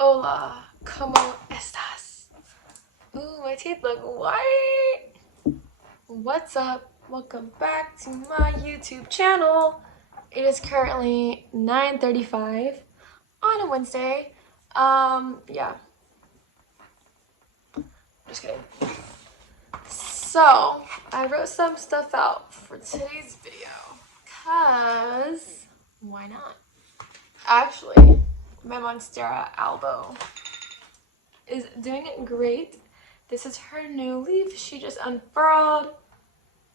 Hola, ¿cómo estás? Ooh, my teeth look white. What's up? Welcome back to my YouTube channel. It is currently 9:35 on a Wednesday. Yeah. Just kidding. So, I wrote some stuff out for today's video. Cause, why not? Actually, my Monstera Albo is doing great. This is her new leaf. She just unfurled.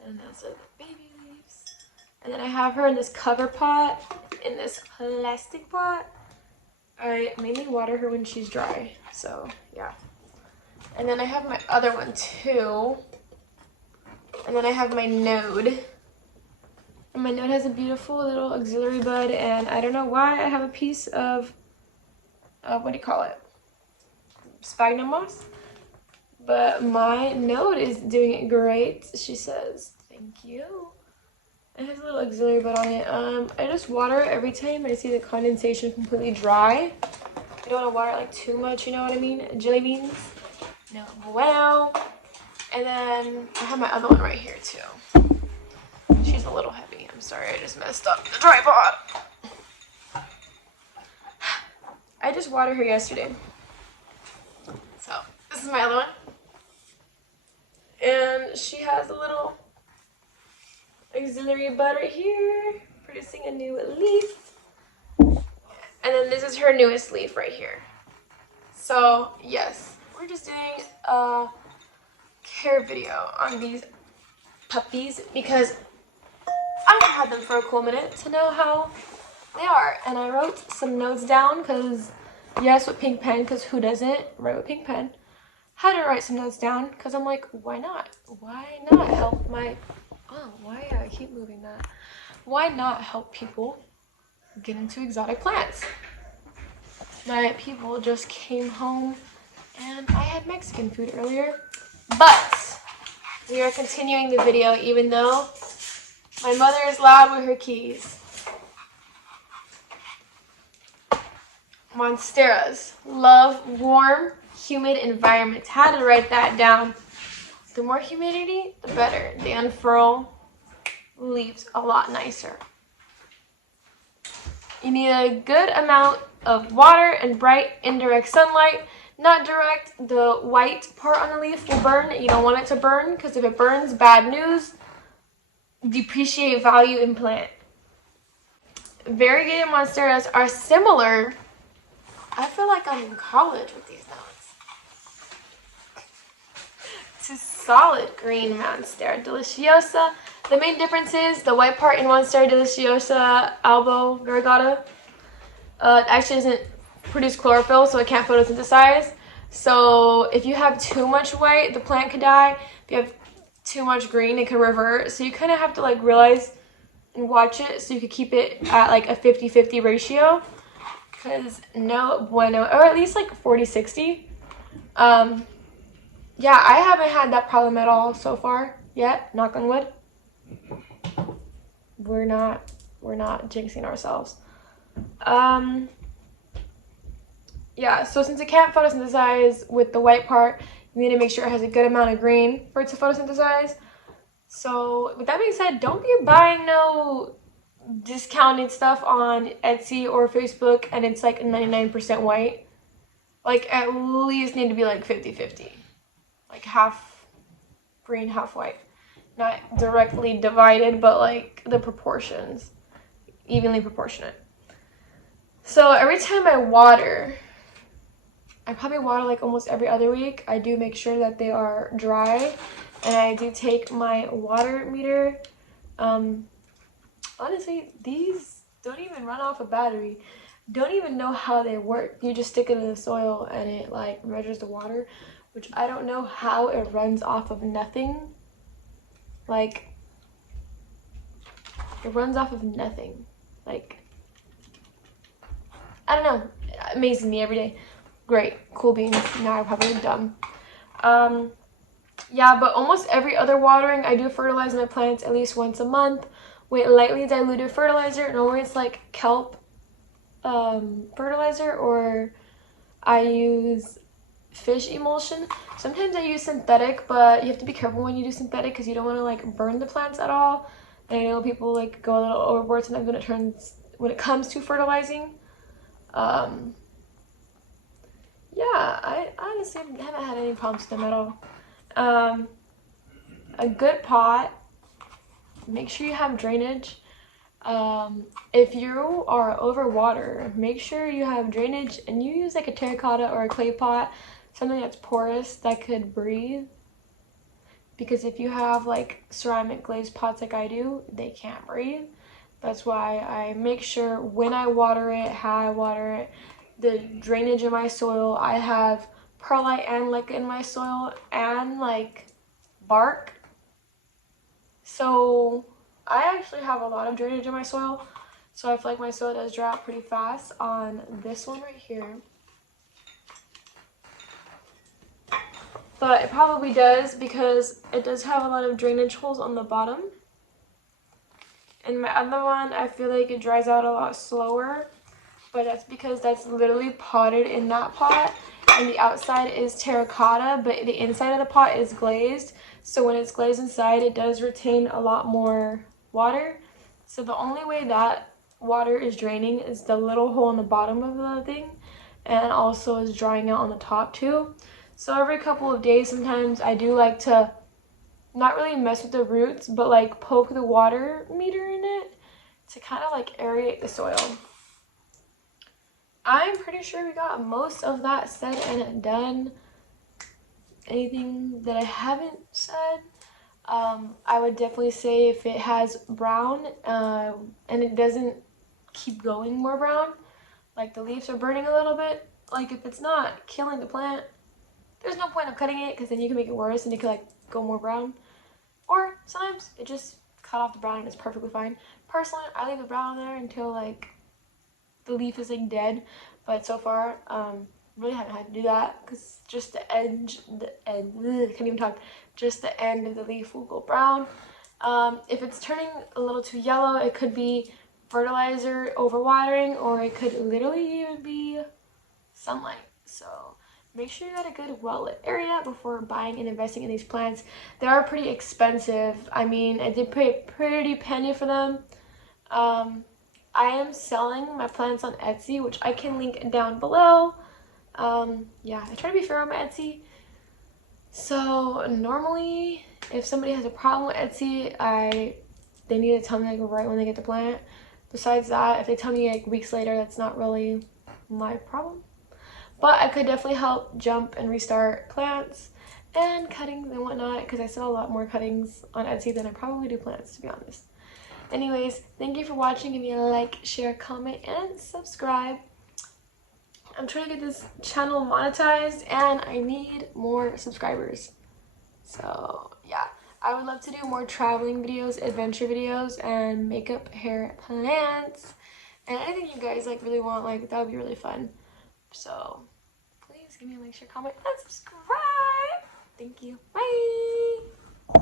And those are the baby leaves. And then I have her in this cover pot, in this plastic pot. I mainly water her when she's dry. So, yeah. And then I have my other one too. And then I have my node. And my node has a beautiful little auxiliary bud. And I don't know why I have a piece of, what do you call it? Sphagnum moss. But my node is doing it great. She says, thank you. It has a little auxiliary bud on it. I just water it every time I see the condensation completely dry. I don't want to water it like too much, you know what I mean? Jelly beans. No bueno. And then I have my other one right here too. She's a little heavy. I'm sorry, I just messed up the tripod. I just watered her yesterday. So, this is my other one. And she has a little auxiliary bud right here, producing a new leaf. And then this is her newest leaf right here. So, yes, we're just doing a care video on these puppies because I've had them for a cool minute to know how they are. And I wrote some notes down because, yes, with pink pen, because who doesn't write with pink pen? Had to write some notes down because I'm like, why not? Why not help my... Oh, why I keep moving that? Why not help people get into exotic plants? My people just came home and I had Mexican food earlier. But we are continuing the video even though my mother is loud with her keys. Monsteras love warm, humid environments. Had to write that down. The more humidity, the better. They unfurl leaves a lot nicer. You need a good amount of water and bright indirect sunlight. Not direct. The white part on the leaf will burn. You don't want it to burn because if it burns, bad news. Depreciate value in plant. Variegated monsteras are similar. I feel like I'm in college with these notes. To solid green Monstera Deliciosa. The main difference is the white part in Monstera Deliciosa Albo Variegata actually doesn't produce chlorophyll, so it can't photosynthesize. So if you have too much white, the plant could die. If you have too much green, it could revert. So you kind of have to like realize and watch it so you could keep it at like a 50-50 ratio. Because no bueno, or at least like 40-60. Yeah, I haven't had that problem at all so far yet, knock on wood. We're not jinxing ourselves. Yeah, so since it can't photosynthesize with the white part, you need to make sure it has a good amount of green for it to photosynthesize. So with that being said, don't be buying no discounted stuff on Etsy or Facebook and it's like 99% white. Like at least need to be like 50-50. Like half green, half white. Not directly divided, but like the proportions. Evenly proportionate. So every time I water, I probably water like almost every other week. I do make sure that they are dry. And I do take my water meter. Honestly, these don't even run off a battery. Don't even know how they work. You just stick it in the soil and it like measures the water, which I don't know how it runs off of nothing. Like, it runs off of nothing. Like, I don't know. It amazes me every day. Great, cool beans. Now I'm probably dumb. Yeah, but almost every other watering, I do fertilize my plants at least once a month with lightly diluted fertilizer. Normally it's like kelp fertilizer or I use fish emulsion. Sometimes I use synthetic, but you have to be careful when you do synthetic because you don't want to like burn the plants at all. And I know people like go a little overboard sometimes when it comes to fertilizing. Yeah, I honestly haven't had any problems with them at all. A good pot, make sure you have drainage. If you are over water, make sure you have drainage and you use like a terracotta or a clay pot, something that's porous that could breathe. Because if you have like ceramic glazed pots like I do, they can't breathe. That's why I make sure when I water it, how I water it, the drainage in my soil. I have perlite and mica in my soil and like bark. So I actually have a lot of drainage in my soil. So I feel like my soil does dry out pretty fast on this one right here. But it probably does because it does have a lot of drainage holes on the bottom. And my other one, I feel like it dries out a lot slower. But that's because that's literally potted in that pot. And the outside is terracotta, but the inside of the pot is glazed. So when it's glazed inside, it does retain a lot more water. So the only way that water is draining is the little hole in the bottom of the thing. And also is drying out on the top too. So every couple of days, sometimes I do like to not really mess with the roots, but like poke the water meter in it to kind of like aerate the soil. I'm pretty sure we got most of that said and done. Anything that I haven't said? I would definitely say if it has brown and it doesn't keep going more brown, like the leaves are burning a little bit, like if it's not killing the plant, there's no point of cutting it because then you can make it worse and it could like go more brown. Or sometimes it just cut off the brown and it's perfectly fine. Personally, I leave the brown on there until like the leaf is like dead, but so far really haven't had to do that because just can't even talk, just the end of the leaf will go brown. If it's turning a little too yellow, it could be fertilizer overwatering, or it could literally even be sunlight. So make sure you got a good well-lit area before buying and investing in these plants. They are pretty expensive. I mean, I did pay a pretty penny for them. I am selling my plants on Etsy, which I can link down below. Yeah, I try to be fair on my Etsy. So normally, if somebody has a problem with Etsy, they need to tell me like right when they get the plant. Besides that, if they tell me like weeks later, that's not really my problem. But I could definitely help jump and restart plants and cuttings and whatnot because I sell a lot more cuttings on Etsy than I probably do plants, to be honest. Anyways, thank you for watching. Give me a like, share, comment, and subscribe. I'm trying to get this channel monetized and I need more subscribers. So yeah, I would love to do more traveling videos, adventure videos, and makeup, hair, plants, and anything you guys like really want, like that would be really fun. So please give me a like, share, comment, and subscribe. Thank you. Bye.